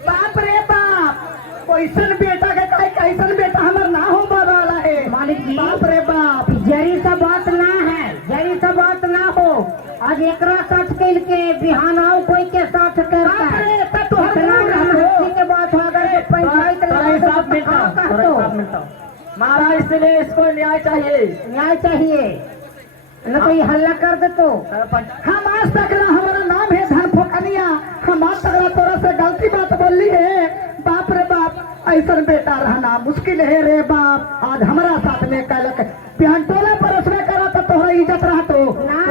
बाप रे बाप, कैसन बेटा के कहे कैसन बेटा हमर ना हो वाला है मालिक जी, बाप रे बाप। जरी सा बात ना है, जरी सा बात ना हो। आज एकरा साथ कैल के बिहानाओ कोई के साथ करता बाप है। रे, तब तो हम इतना दूर हम रहो। खुशी के बात हो, अगर पंचायत महाराज इसलिए इसको न्याय चाहिए, न्याय चाहिए, न तो ये हल्ला कर दे तो। हम आज तक ना हमारा नाम है धन फोकनिया, हम आज तक ना तोरा से गलती बात बोली है। बाप रे बाप, ऐसा बेटा रहना मुश्किल है रे बाप। आज हमारा साथ में कलक पिहन टोला परस में करा तो तोहरा इज्जत रहा तो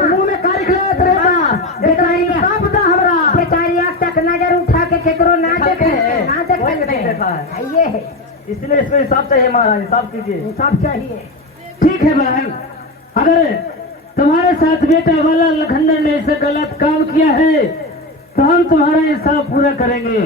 मुंह में कारिख लेत रे बाप। बेचारी सब दा हमरा बेचारिया तक नजर उठा के केकरो ना देखे, ना देखे ये है, इसलिए इसमें हिसाब चाहिए महाराज, हिसाब कीजिए। हिसाब चाहिए। ठीक है बहन, अगर तुम्हारे साथ बेटा वाला लखनदर ने ऐसे गलत काम किया है तो हम तुम्हारा इंसाफ पूरा करेंगे।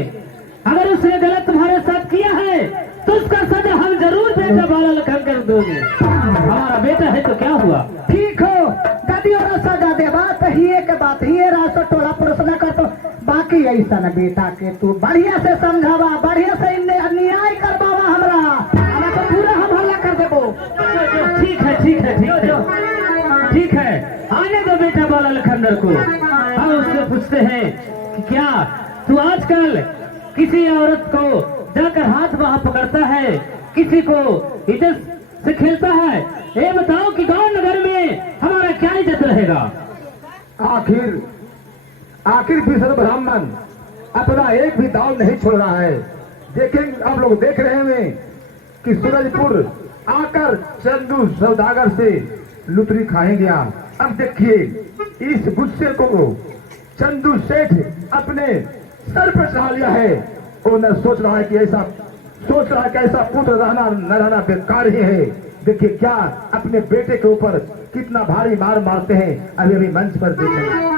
अगर उसने गलत तुम्हारे साथ किया है तो उसका सजा हम जरूर बेटा वाला लखनदर दोगे। हमारा बेटा है तो क्या हुआ? ठीक हो, गदी और सजा दे बात ही के बात ही रास्ता टोला पुरुष न कर तो बाकी ऐसा न बेटा के तू बढ़िया से समझावा, बढ़िया से न्याय करवावा हमरा, हमें तो पूरा हम हल्ला कर देबो। ठीक है ठीक है ठीक है ठीक है, आने दो बेटा वाला लखनदर को। हम उससे पूछते हैं कि क्या तू आजकल किसी औरत को जाकर हाथ वहां पकड़ता है, किसी को इज्जत से खेलता है? ये बताओ कि गांव नगर में हमारा क्या इज्जत रहेगा? आखिर भीषण ब्राह्मण अपना एक भी दाव नहीं छोड़ रहा है। देखें, आप लोग देख रहे हैं कि सूरजपुर आकर चंदू सौदागर से लुतरी खाएंगे। अब देखिए, इस गुस्से को चंदू सेठ अपने सर पर चढ़ा लिया है। वो न सोच रहा है कि ऐसा पुत्र रहना न रहना बेकार ही है। देखिए क्या अपने बेटे के ऊपर कितना भारी मार मारते हैं, अभी अभी मंच पर देखेंगे।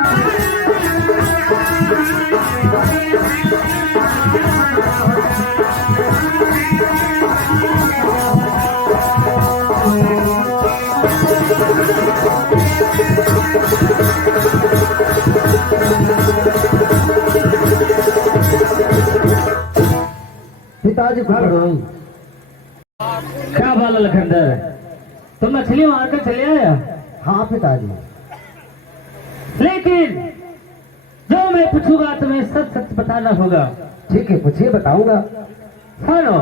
पिताजी क्या वाला लखनदर, तुम मछली मार कर चले आया? हाँ पिताजी। लेकिन जो मैं पूछूंगा तुम्हें सच सच बताना होगा। ठीक है, पूछिए, बताऊंगा। सुनो,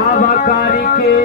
आबाकारी के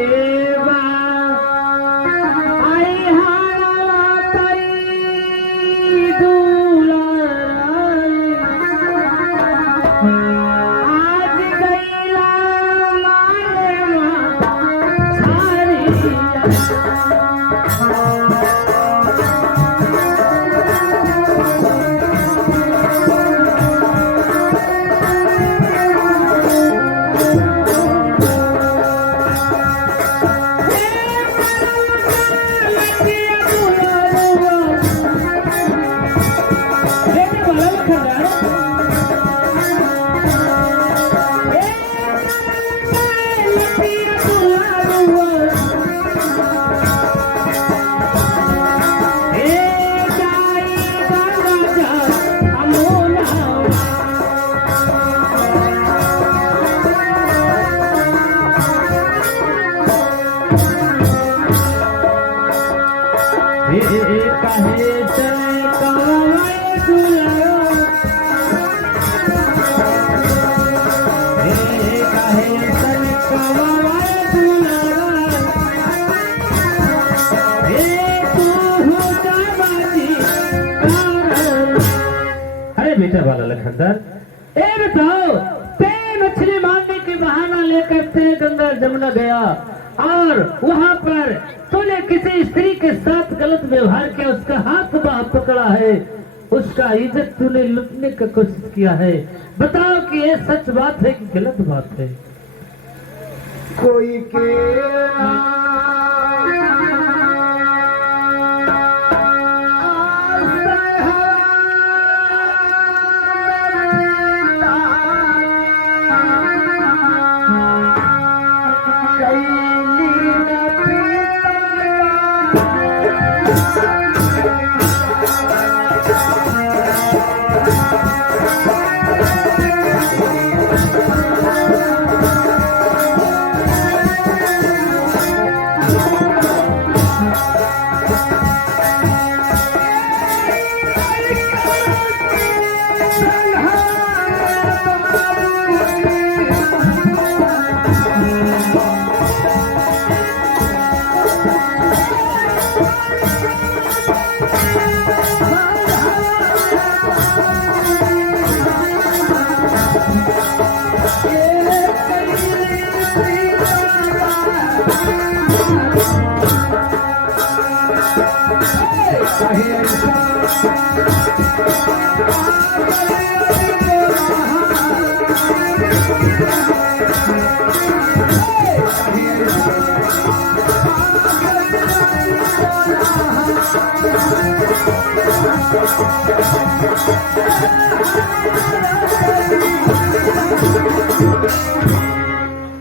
बेटा वाला लखनदर, ए बताओ, ते मछली मारने के बहाना लेकर ते गंगा जमुना गया और वहाँ पर तूने किसी स्त्री के साथ गलत व्यवहार किया, उसका हाथ बाह पकड़ा है, उसका इज्जत तूने लुटने का कोशिश किया है। बताओ कि ये सच बात है कि गलत बात है? कोई के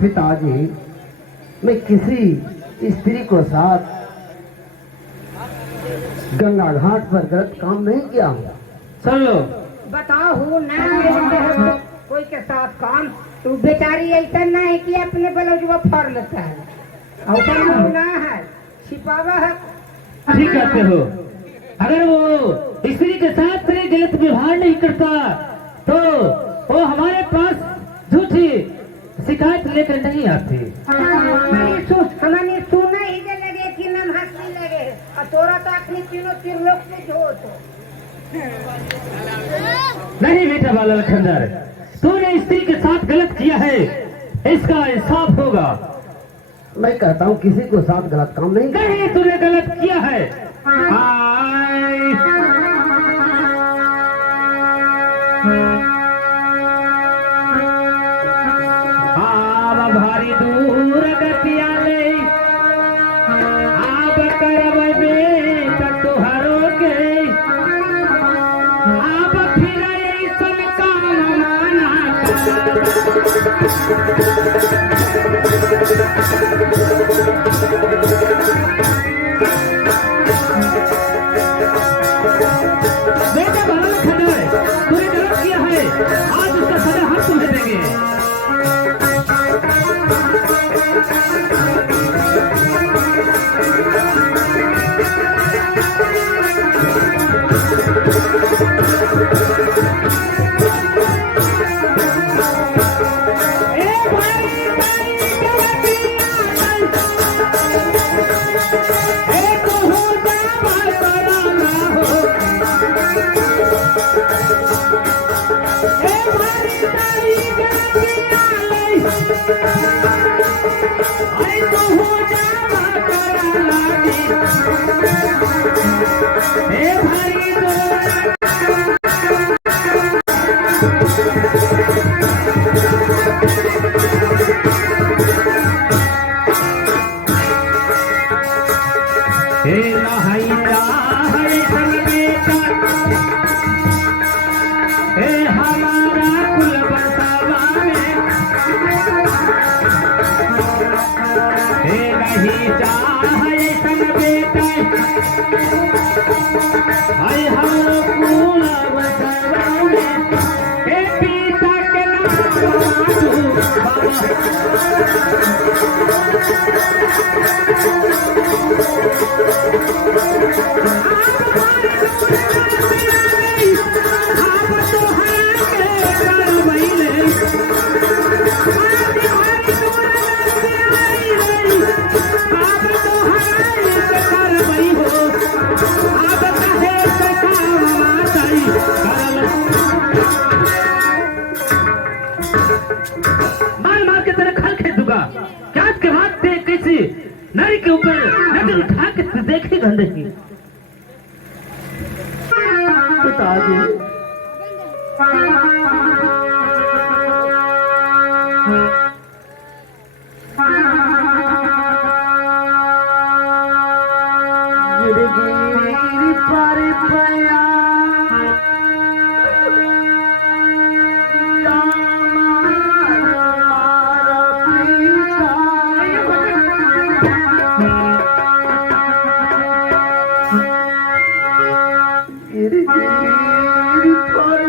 पिताजी, मैं किसी स्त्री को साथ गंगा घाट पर गलत काम नहीं किया हूँ। सुन लो, बताओ हूँ ना मेरे हो कोई के साथ काम। तू बेचारी ऐसा ना है कि अपने ब्लाउज फाड़ लेता है, ऐसा ना है, छिपावा है। ठीक कहते हो। अगर वो स्त्री के साथ गलत व्यवहार नहीं करता तो वो हमारे पास झूठी शिकायत लेकर नहीं आती। हमारे सुना ही दे लगे कि नम हंसने लगे और तोरा तो अपनी तीन लोग से जो तो नहीं बेटा बाला लखनदर, तूने स्त्री के साथ गलत किया है, इसका इंसाफ होगा। मैं कहता हूँ किसी को साथ गलत काम नहीं किया। नहीं, तूने गलत किया है। भारी दूर गतिया ले आप करब तुहरो के आप फिर ऐसन काम माना। बेटा बाला लखनदर, तूने गलत किया है, आज उसका सजा हम तुम्हें देंगे। मार मार के तेरे खल खेत दूंगा। क्या के बाद ते किसी नारी के ऊपर नजर उठा के देखे गंदगी। पिताजी, गिर गिर पर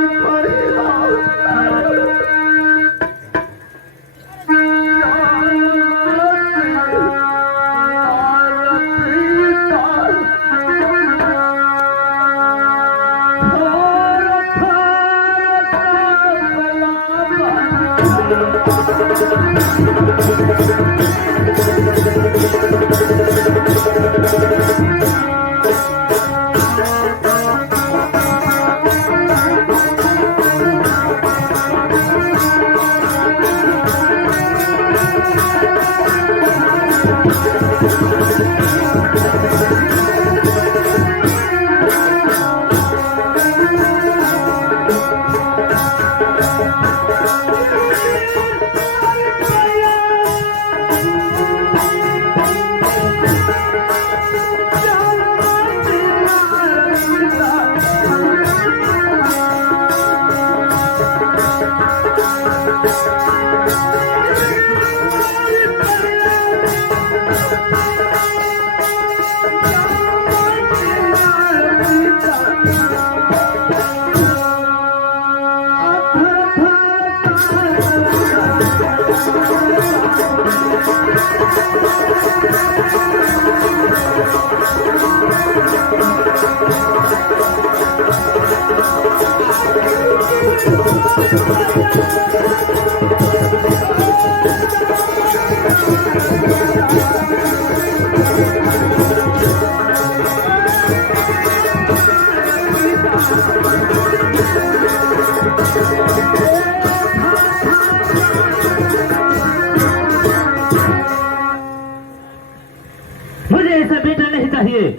मुझे ऐसा बेटा नहीं चाहिए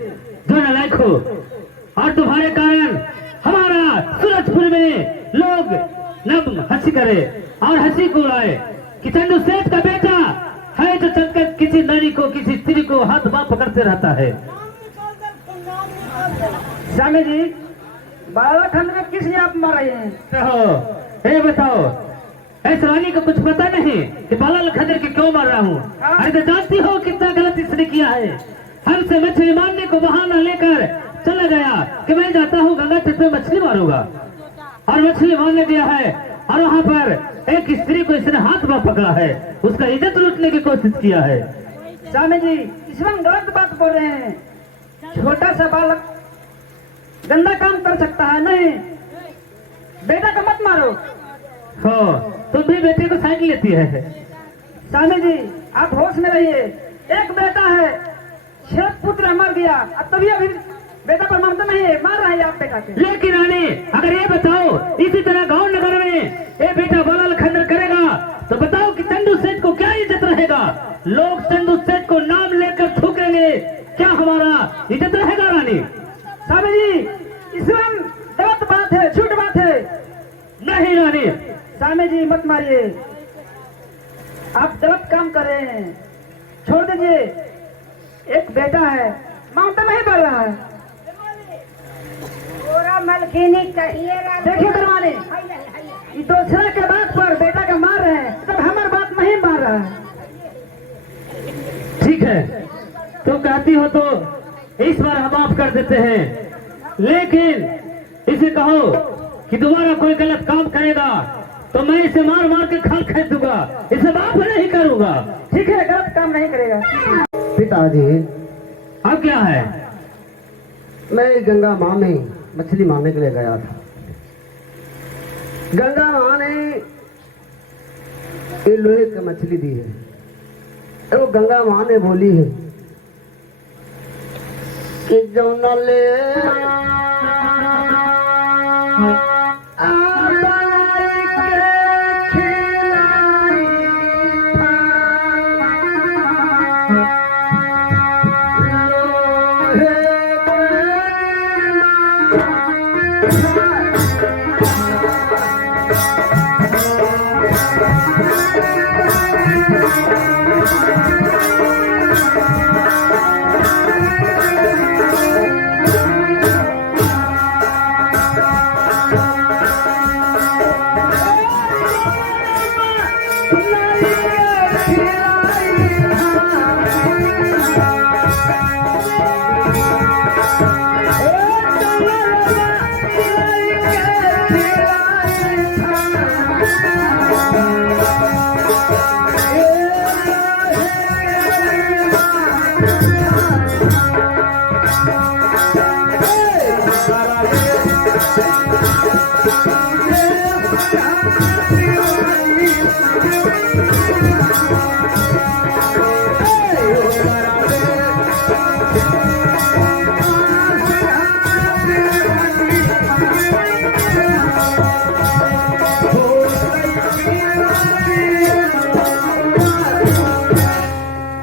जो नालायक हो और तुम्हारे कारण हमारा सूरजपुर में लोग नम हंसी करे और हंसी को उड़ाए कि चंदू सेठ का बेटा है जो चलकर किसी नारी को किसी स्त्री को हाथ बाँ पकड़ते रहता है। स्वामी जी बालखंड में किस लिए आप मार रहे हैं? तो ये बताओ ऐसा रानी को कुछ पता नहीं कि बालाल खंजर के क्यों मार रहा हूँ? अरे तो जानती हो कितना गलत इसने किया है। हमसे मछली मारने को बहाना लेकर चला गया कि मैं जाता हूँ गंगा तट पे मछली मारूंगा और मछली मारने दिया है और वहाँ पर एक स्त्री को इसने हाथ में पकड़ा है, उसका इज्जत लूटने की कोशिश किया है। स्वामी जी इसमें गलत बात बोल रहे हैं। छोटा सा बालक गंदा काम कर सकता है नहीं, बेटा को मत मारो। हो तुम भी बेटे को साइड लेती है। स्वामी जी आप होश में रहिए। एक बेटा है, 6 पुत्र मर गया, अब तभी अभी बेटा पर मानता नहीं है, मार रहा है आप बेटा के। लेकिन रानी अगर ये बताओ इसी तरह गांव नगर में ये बेटा बालाल खंजर करेगा तो बताओ कि चंदू सेठ को क्या इज्जत रहेगा? लोग चंदू सेठ को नाम लेकर थूकेंगे, क्या हमारा इज्जत रहेगा रानी? स्वामी जी इसमें गलत बात है, झूठ बात है। नहीं रानी। स्वामी जी मत मारिए, आप गलत काम कर रहे हैं, छोड़ दीजिए। एक बेटा है, मानता नहीं बोल रहा है। पूरा मलखीनी कहिए। देखिए दरवाने ये दूसरे के बात पर बेटा का मार रहे हैं, तब हमारी बात नहीं मार रहा है। ठीक है तुम कहती हो तो इस बार हम माफ कर देते हैं, लेकिन इसे कहो कि दोबारा कोई गलत काम करेगा तो मैं इसे मार मार के खाल खींच दूंगा, इसे माफ नहीं करूंगा। ठीक है गलत काम नहीं करेगा। पिताजी अब क्या है? मैं गंगा माँ में मछली मारने के लिए गया था। गंगा माँ ने ये लोहे की मछली दी है। वो गंगा माँ ने बोली है कि जो न ले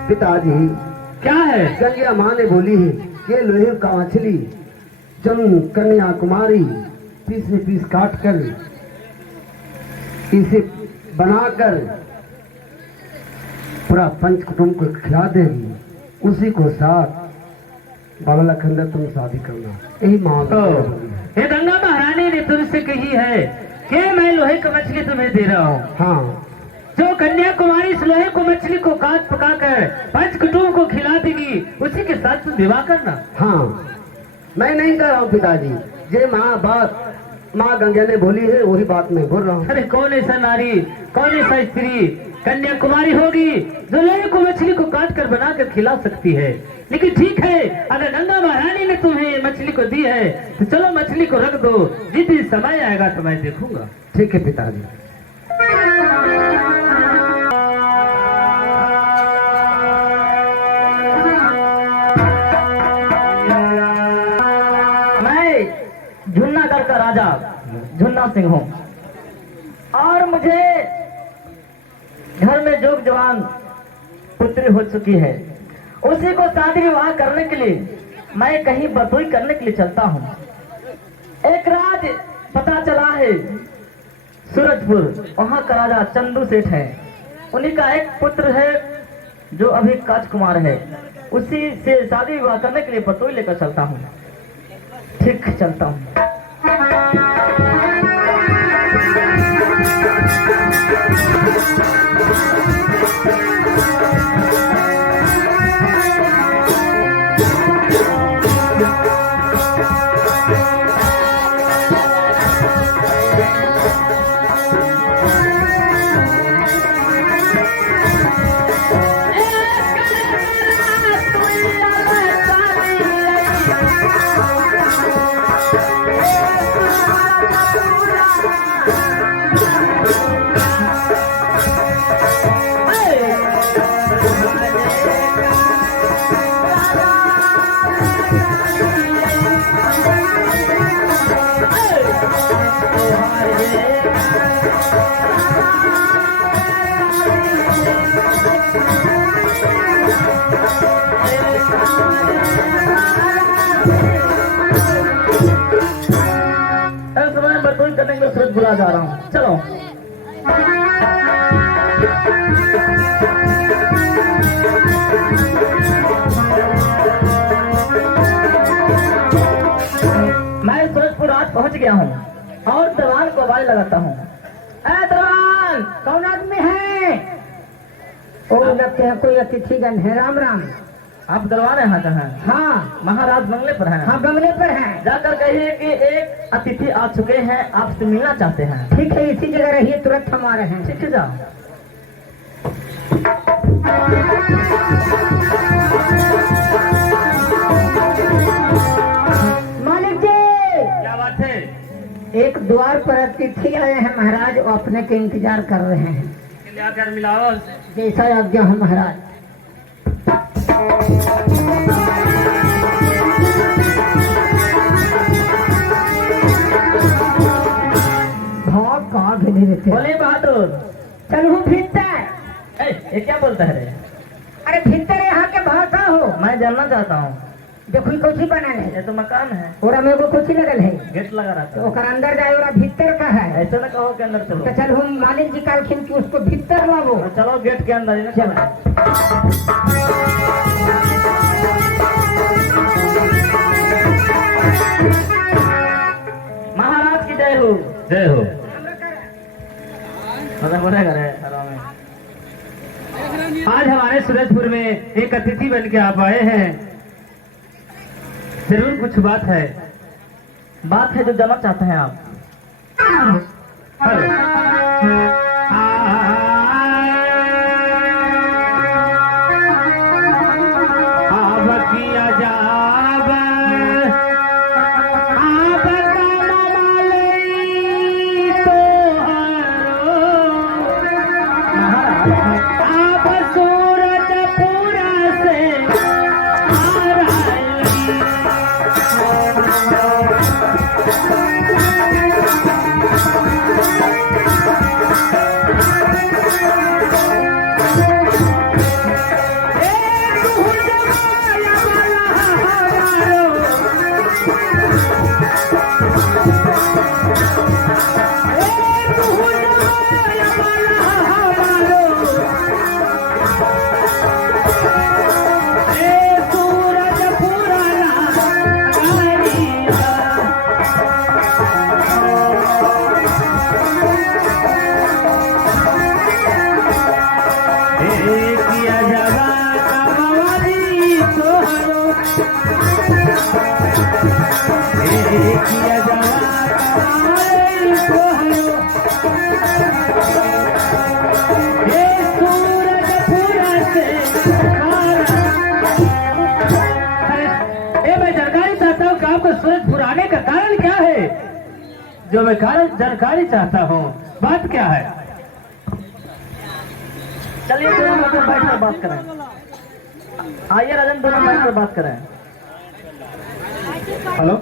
पिताजी, क्या है? गंगा माँ ने बोली है कि लोहे का मछली जम कन्याकुमारी पीस में पीस काट कर इसे बनाकर पूरा पंच कुटुंब को खिला देगी, उसी को साथ बाबा लखनदर तुम शादी करना, यही माँ ने बोली है। ये गंगा महारानी ने तुमसे कही है कि मैं लोहे का मछली तुम्हें दे रहा हूँ। हाँ, जो कन्याकुमारी इस लोहे को मछली को काट पका कर पंच कुटुंब को खिला देगी, उसी के साथ तुम विवाह करना। हाँ, मैं नहीं कर रहा हूँ पिताजी, ये माँ गंगा ने बोली है वही बात मैं बोल रहा हूँ। अरे कौन ऐसा नारी, कौन ऐसा स्त्री कन्याकुमारी होगी जो लोहे को मछली को काट कर बना कर खिला सकती है? लेकिन ठीक है, अगर गंगा महारानी ने तुम्हें मछली को दी है तो चलो मछली को रख दो, जिस दिन समय आएगा तो मैं देखूंगा। ठीक है पिताजी। झुन्नागढ़ का राजा झुन्ना सिंह हूँ और मुझे घर में जोग जवान पुत्री हो चुकी है, उसी को शादी विवाह करने के लिए मैं कहीं बतोई करने के लिए चलता हूँ। एक राज पता चला है सूरजपुर, वहाँ का राजा चंदू सेठ है, उन्हीं का एक पुत्र है जो अभी राजकुमार है, उसी से शादी विवाह करने के लिए बतोई लेकर चलता हूँ। ठीक, चलता हूँ। बुला जा रहा हूँ, चलो। मैं सूरजपुर आज पहुँच गया हूँ और दरबान को आवाज लगाता हूँ। दरबान, कौन आदमी है? ओ लगते हैं कोई अतिथिगण है। राम राम। आप दरबान यहाँ कहाँ हैं? हाँ, महाराज बंगले पर हैं। हाँ बंगले पर हैं। जाकर कहिए कि एक अतिथि आ चुके हैं, आपसे मिलना चाहते हैं। ठीक है, इसी जगह रहिए, तुरंत हम आ रहे हैं। ठीक है, जाओ। मालिक जी, क्या बात है? एक द्वार पर अतिथि आए हैं महाराज, वो अपने के इंतजार कर रहे हैं। आकर मिलाओ। जैसा आज्ञा हो महाराज। भाग कहाँ भेजे देते? बोले बहादुर। चलो भीतर। ये क्या बोलता है रे? अरे भीतर यहाँ के भाषा हो। मैं जानना चाहता हूँ। देखो कोची बनाने ये तो मकान है, और मेरे को कोची लगल है, गेट लगा रहता तो है। ओकर अंदर जाए और भीतर का है। ऐसा ना कहो के अंदर चलो। तो चल हम मालिक जी कहलखिन कि उसको भीतर लाओ। तो चलो गेट के अंदर। महाराज की जय हो। जय हो। आज हमारे सूरजपुर में एक अतिथि बन के आप आए हैं, जरूर कुछ बात है जो जानना चाहते हैं आप। अब किया जाब आप कमलई तोहरो आप सूरजपुरा से आ रहली किया जावा कमवाली तोहरो किया जावा कमवाली तोहरो हे सूरजपुरा से मैं जानकारी चाहता हूँ कि आपको सूरजपुर आने का कारण क्या है? जो मैं कारण जानकारी चाहता हूँ, बात क्या है? चलिए दोनों मिलकर बैठ कर बात करें। आइए राजन, दोनों बैठ कर बात करें। हेलो,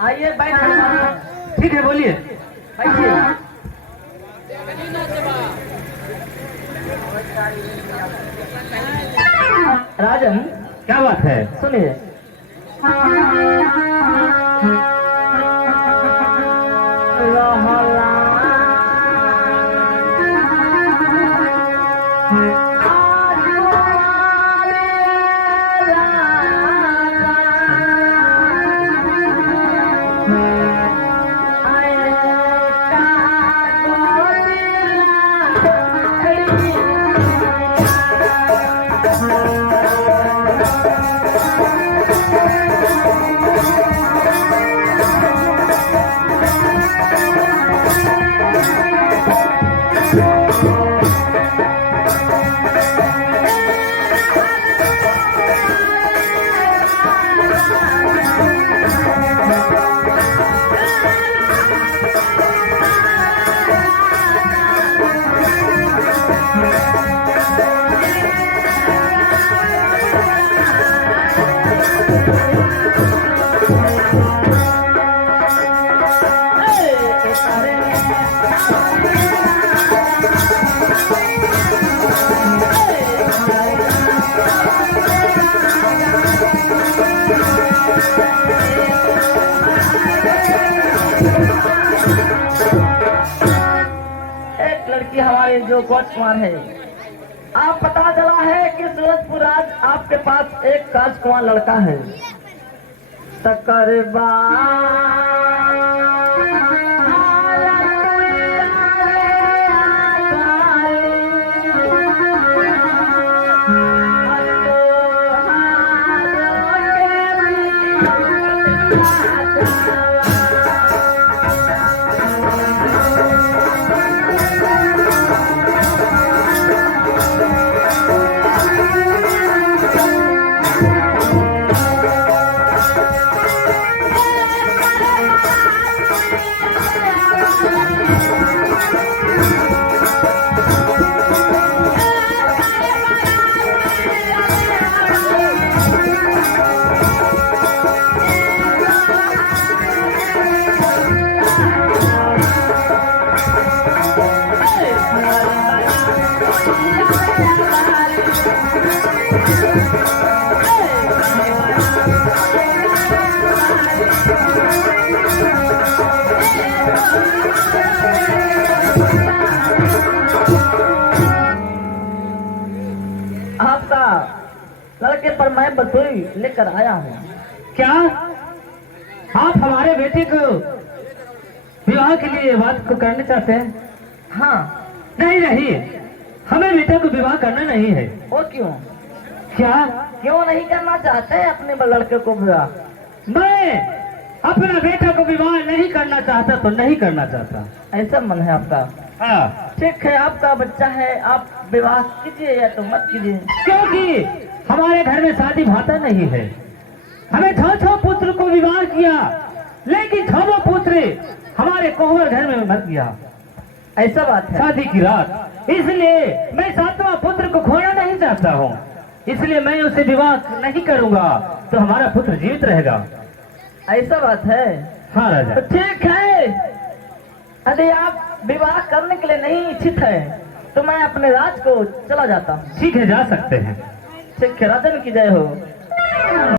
आइए बैठ कर बात करें। ठीक है, बोलिए। बैठिए। राजन, क्या बात है? सुनिए। एक लड़की हमारे जो राजकुमार है, आप पता चला है कि सूरजपुर आज आपके पास एक राजकुमार लड़का है। सकरबा आपका लड़के पर मैं बतौई लेकर आया हूँ। क्या आप हमारे बेटे को विवाह के लिए बात को करना चाहते हैं? हाँ। नहीं नहीं, हमें बेटा को विवाह करना नहीं है। वो क्यों? क्या क्यों नहीं करना चाहते अपने लड़के को विवाह? मैं अपना बेटा को विवाह नहीं करना चाहता तो नहीं करना चाहता। ऐसा मन है आपका? हाँ, ठीक है, आपका बच्चा है, आप विवाह कीजिए या तो मत कीजिए। क्योंकि हमारे घर में शादी भाता नहीं है। हमें 6 पुत्र को विवाह किया, लेकिन 6 पुत्र हमारे कोहबर घर में मर गया ऐसा बात है? शादी की रात। इसलिए मैं 7वां पुत्र को खोना नहीं चाहता हूँ, इसलिए मैं उसे विवाह नहीं करूंगा तो हमारा पुत्र जीवित रहेगा। ऐसा बात है? हाँ राजा। तो ठीक है, यदि आप विवाह करने के लिए नहीं इच्छित है तो मैं अपने राज को चला जाता हूँ। ठीक है, जा सकते हैं। ठीक है, राजन की जय हो।